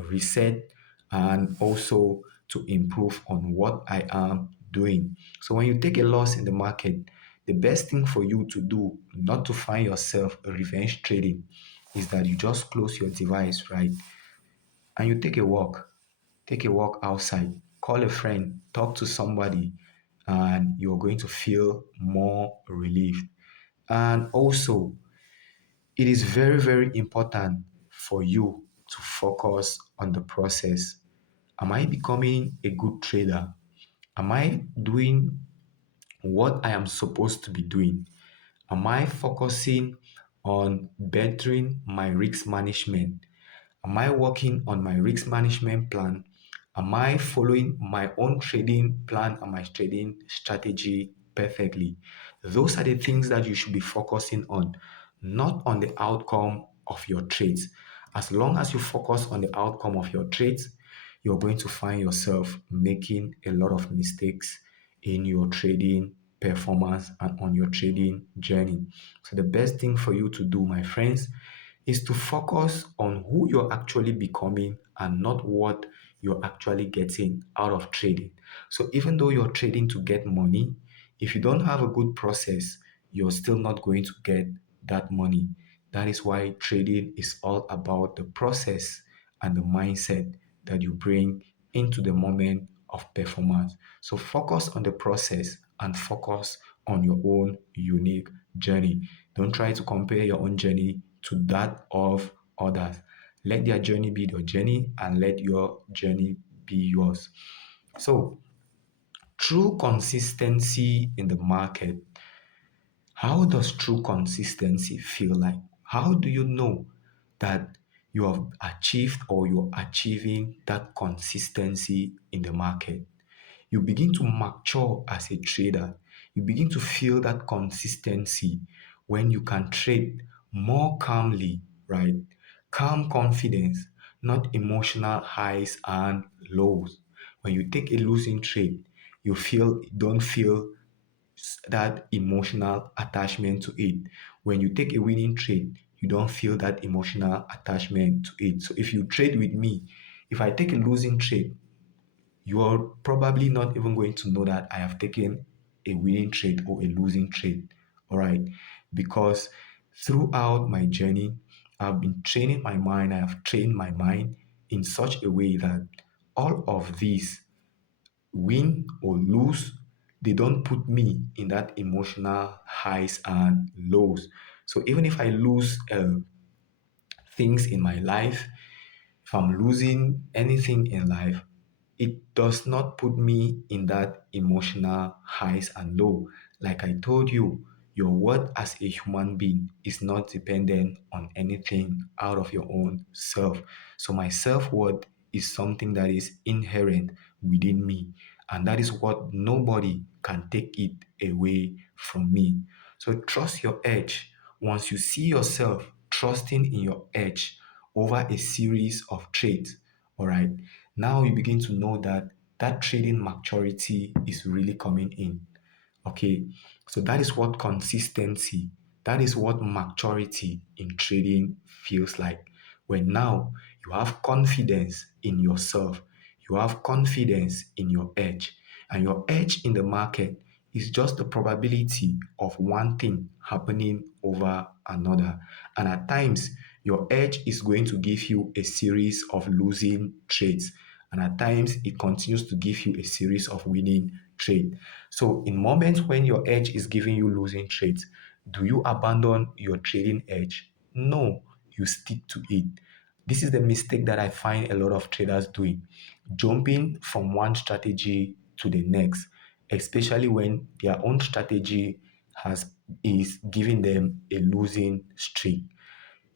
reset and also to improve on what I am doing. So when you take a loss in the market, the best thing for you to do, not to find yourself revenge trading, is that you just close your device, right? And you take a walk outside, call a friend, talk to somebody, and you're going to feel more relieved. And also, it is very, very important for you to focus on the process. Am I becoming a good trader? Am I doing what I am supposed to be doing? Am I focusing on bettering my risk management? Am I working on my risk management plan? Am I following my own trading plan and my trading strategy perfectly? Those are the things that you should be focusing on, not on the outcome of your trades. As long as you focus on the outcome of your trades, you're going to find yourself making a lot of mistakes in your trading performance and on your trading journey. So, the best thing for you to do, my friends, is to focus on who you're actually becoming and not what you're actually getting out of trading. So even though you're trading to get money, if you don't have a good process, you're still not going to get that money. That is why trading is all about the process and the mindset that you bring into the moment of performance. So focus on the process and focus on your own unique journey. Don't try to compare your own journey to that of others. Let their journey be your journey and let your journey be yours. So, true consistency in the market, how does true consistency feel like? How do you know that you have achieved or you're achieving that consistency in the market? You begin to mature as a trader. You begin to feel that consistency when you can trade more calmly, right? Calm confidence, not emotional highs and lows. When you take a losing trade, don't feel that emotional attachment to it. When you take a winning trade, you don't feel that emotional attachment to it. So if you trade with me, if I take a losing trade, you are probably not even going to know that I have taken a winning trade or a losing trade. All right. Because throughout my journey, I've been training my mind, I have trained my mind in such a way that all of these, win or lose, they don't put me in that emotional highs and lows. So even if I lose things in my life, if I'm losing anything in life, it does not put me in that emotional highs and low. Like I told you, your worth as a human being is not dependent on anything out of your own self. So my self-worth is something that is inherent within me. And that is what nobody can take it away from me. So trust your edge. Once you see yourself trusting in your edge over a series of traits, all right, now you begin to know that that trading maturity is really coming in. Okay, so that is what consistency, that is what maturity in trading feels like. When now you have confidence in yourself, you have confidence in your edge, and your edge in the market is just the probability of one thing happening over another. And at times, your edge is going to give you a series of losing trades. And at times, it continues to give you a series of winning trade. So in moments when your edge is giving you losing trades, do you abandon your trading edge? No, you stick to it. This is the mistake that I find a lot of traders doing, jumping from one strategy to the next, especially when their own strategy has is giving them a losing streak.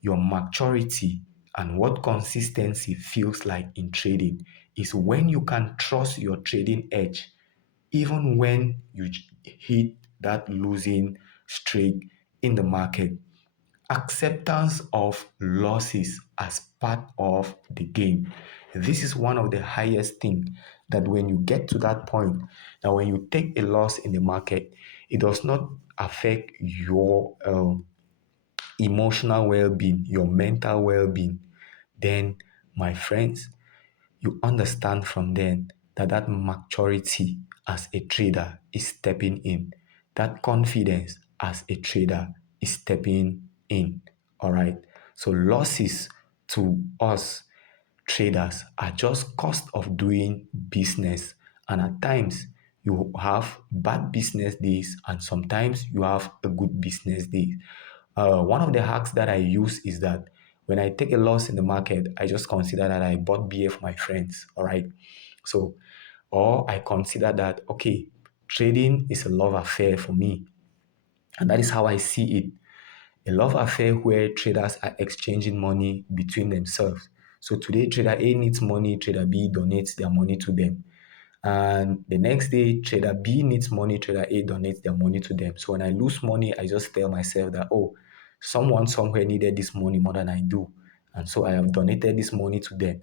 Your maturity and what consistency feels like in trading is when you can trust your trading edge even when you hit that losing streak in the market. Acceptance of losses as part of the game. This is one of the highest things, that when you get to that point, that when you take a loss in the market, it does not affect your emotional well-being, your mental well-being. Then, my friends, you understand from then that that maturity as a trader is stepping in. That confidence as a trader is stepping in. All right. So losses to us traders are just cost of doing business. And at times you have bad business days and sometimes you have a good business day. One of the hacks that I use is that when I take a loss in the market, I just consider that I bought beer for my friends. All right. So, or I consider that, okay, trading is a love affair for me. And that is how I see it. A love affair where traders are exchanging money between themselves. So today, trader A needs money, trader B donates their money to them. And the next day, trader B needs money, trader A donates their money to them. So when I lose money, I just tell myself that, oh, someone somewhere needed this money more than I do. And so I have donated this money to them.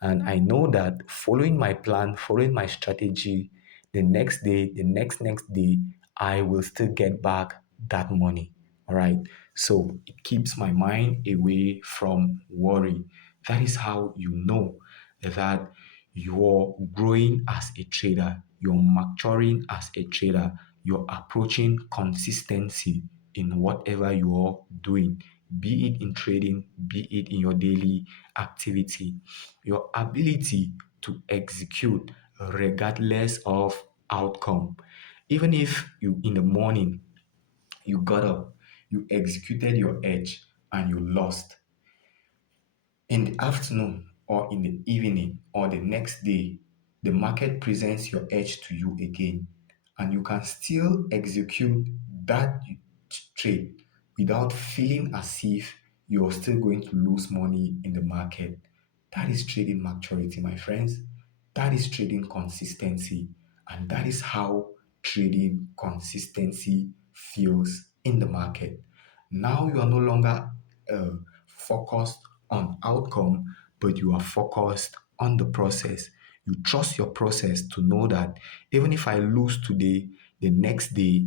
And I know that following my plan, following my strategy, the next day, the next day, I will still get back that money. All right. So it keeps my mind away from worry. That is how you know that you're growing as a trader, you're maturing as a trader, you're approaching consistency in whatever you're doing, be it in trading, be it in your daily activity. Your ability to execute regardless of outcome. Even if you in the morning you got up, you executed your edge and you lost, in the afternoon or in the evening or the next day, the market presents your edge to you again, and you can still execute that trade without feeling as if you're still going to lose money in the market. That is trading maturity, my friends. That is trading consistency, and that is how trading consistency feels in the market. Now you are no longer uh, focused on outcome, but you are focused on the process. You trust your process to know that even if I lose today, the next day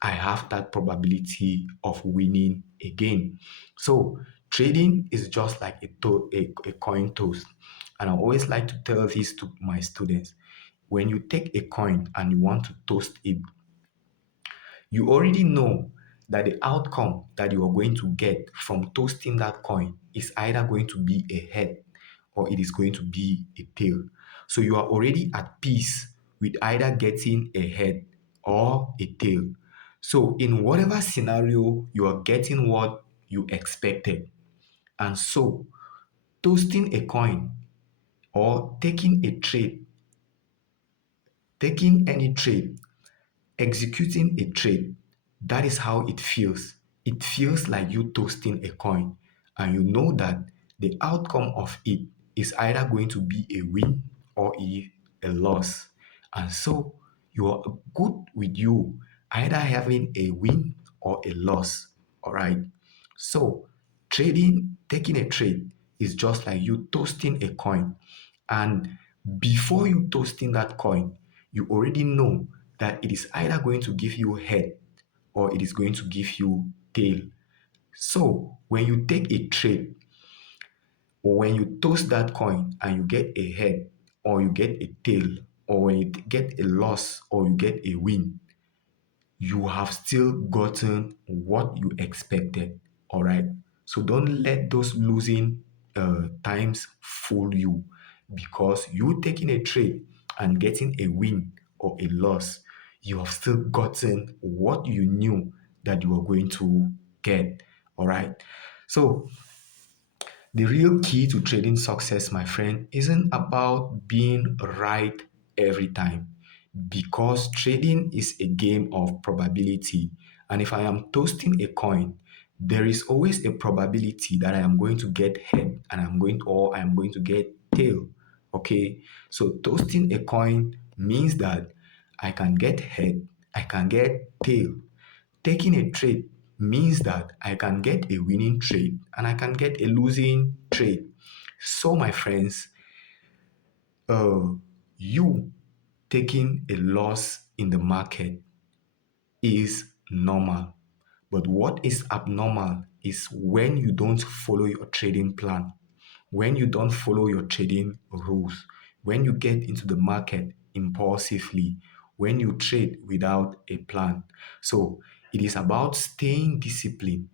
I have that probability of winning again. So trading is just like a coin toss. And I always like to tell this to my students. When you take a coin and you want to toast it, you already know that the outcome that you are going to get from toasting that coin is either going to be a head or it is going to be a tail. So you are already at peace with either getting a head or a tail. So in whatever scenario, you are getting what you expected. And so toasting a coin or taking any trade, executing a trade, that is how it feels. It feels like you toasting a coin, and you know that the outcome of it is either going to be a win or a loss. And so you are good with you either having a win or a loss. All right. So taking a trade is just like you toasting a coin. And before you toasting that coin, you already know that it is either going to give you head or it is going to give you tail. So when you take a trade or when you toast that coin and you get a head or you get a tail or when you get a loss or you get a win, you have still gotten what you expected. All right. So don't let those losing times fool you, because you taking a trade and getting a win or a loss, you have still gotten what you knew that you were going to get. All right. So the real key to trading success, my friend, isn't about being right every time, because trading is a game of probability. And if I am toasting a coin, there is always a probability that I am going to get head and I am going to get tail. Okay? So toasting a coin means that I can get head, I can get tail. Taking a trade means that I can get a winning trade and I can get a losing trade. So, my friends, uh, you taking a loss in the market is normal. But what is abnormal is when you don't follow your trading plan, when you don't follow your trading rules, when you get into the market impulsively, when you trade without a plan. So it is about staying disciplined.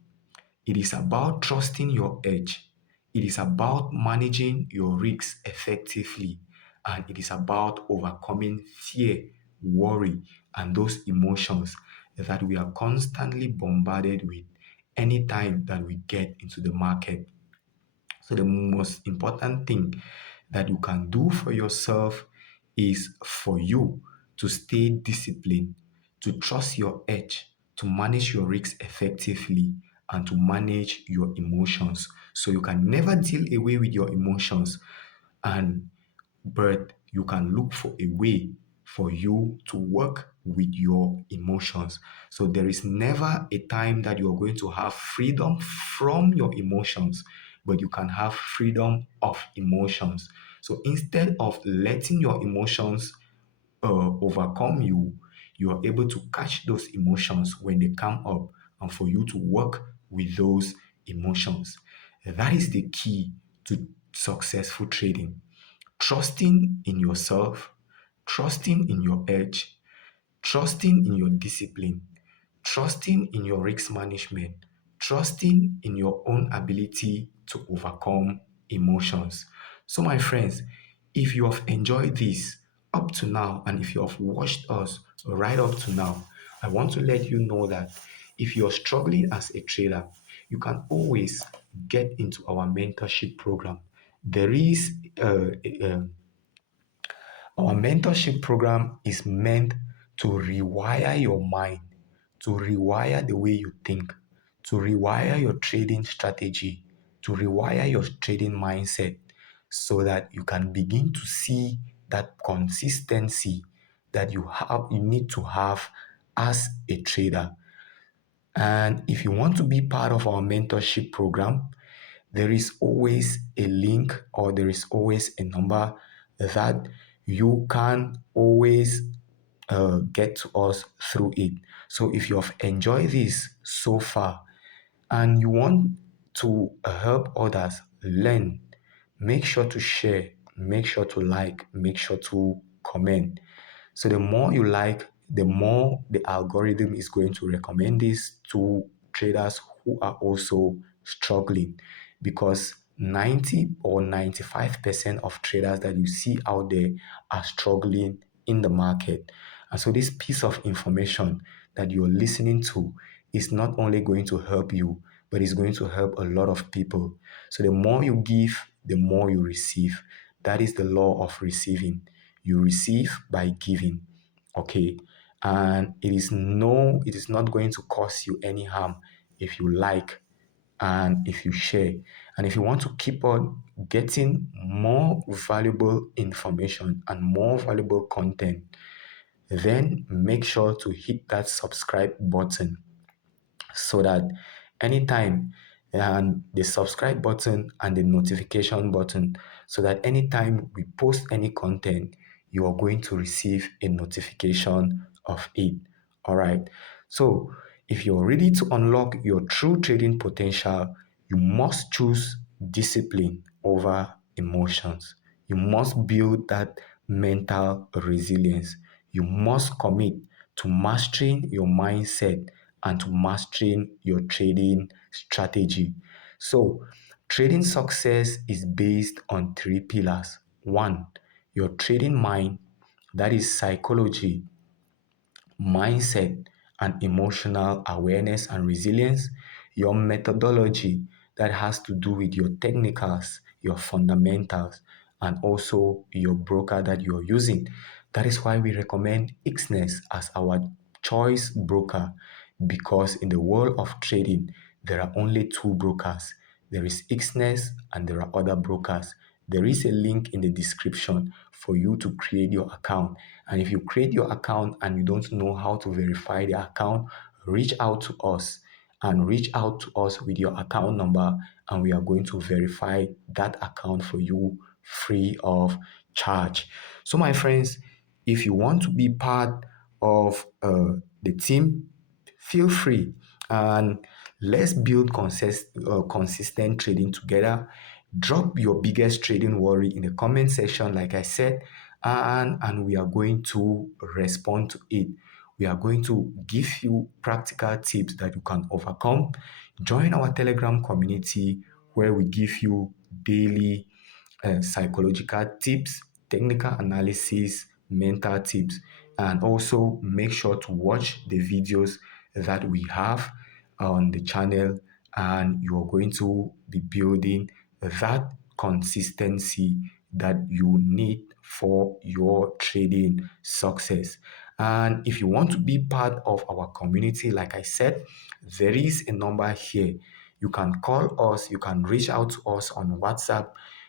It is about trusting your edge. It is about managing your risks effectively. And it is about overcoming fear, worry, and those emotions that we are constantly bombarded with anytime that we get into the market. So, the most important thing that you can do for yourself is for you to stay disciplined, to trust your edge, to manage your risks effectively, and to manage your emotions. So, you can never deal away with your emotions, and but you can look for a way for you to work with your emotions. So there is never a time that you're going to have freedom from your emotions, but you can have freedom of emotions. So instead of letting your emotions overcome you, you are able to catch those emotions when they come up and for you to work with those emotions. That is the key to successful trading. Trusting in yourself, trusting in your edge, trusting in your discipline, trusting in your risk management, trusting in your own ability to overcome emotions. So, my friends, if you have enjoyed this up to now, and if you have watched us right up to now, I want to let you know that if you're struggling as a trader, you can always get into our mentorship program. There is our mentorship program is meant to rewire your mind, to rewire the way you think, to rewire your trading strategy, to rewire your trading mindset so that you can begin to see that consistency that you need to have as a trader. And if you want to be part of our mentorship program, there is always a link or there is always a number that you can always get to us through it. So if you have enjoyed this so far and you want to help others learn, make sure to share, make sure to like, make sure to comment. So the more you like, the more the algorithm is going to recommend this to traders who are also struggling, because 90 or 95% of traders that you see out there are struggling in the market. And so this piece of information that you're listening to is not only going to help you, but it's going to help a lot of people. So the more you give, the more you receive. That is the law of receiving. You receive by giving. Okay. And it is not going to cause you any harm if you like and if you share. And if you want to keep on getting more valuable information and more valuable content, then make sure to hit that subscribe button so that anytime and the subscribe button and the notification button, so that anytime we post any content, you are going to receive a notification of it. All right. So if you're ready to unlock your true trading potential, you must choose discipline over emotions. You must build that mental resilience. You must commit to mastering your mindset and to mastering your trading strategy. So, trading success is based on three pillars. One, your trading mind, that is psychology, mindset, and emotional awareness and resilience. Your methodology, that has to do with your technicals, your fundamentals, and also your broker that you're using. That is why we recommend Ixness as our choice broker, because in the world of trading, there are only two brokers. There is Ixness and there are other brokers. There is a link in the description for you to create your account. And if you create your account and you don't know how to verify the account, reach out to us and reach out to us with your account number, and we are going to verify that account for you free of charge. So, my friends, if you want to be part of the team, feel free and let's build consistent trading together. Drop your biggest trading worry in the comment section, like I said, and we are going to respond to it. We are going to give you practical tips that you can overcome. Join our Telegram community where we give you daily psychological tips, technical analysis, mental tips, and also make sure to watch the videos that we have on the channel, and you are going to be building that consistency that you need for your trading success. And if you want to be part of our community, like I said, there is a number here. You can call us, you can reach out to us on WhatsApp,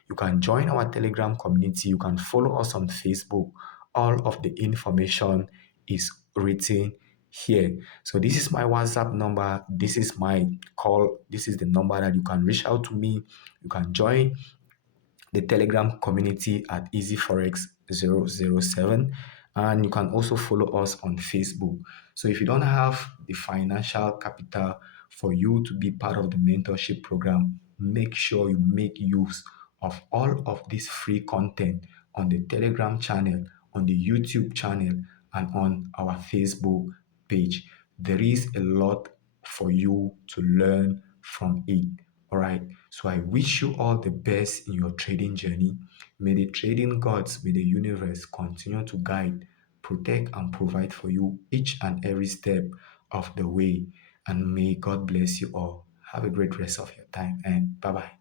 you can join our Telegram community, you can follow us on Facebook. All of the information is written here. So this is my WhatsApp number, this is my call, this is the number that you can reach out to me. You can join the Telegram community at Easy Forex 007, and you can also follow us on Facebook. So if you don't have the financial capital for you to be part of the mentorship program, make sure you make use of all of this free content on the Telegram channel, on the YouTube channel, and on our Facebook page. There is a lot for you to learn from it. All right. So I wish you all the best in your trading journey. May the trading gods, may the universe continue to guide, protect, and provide for you each and every step of the way. And may God bless you all. Have a great rest of your time, and bye bye.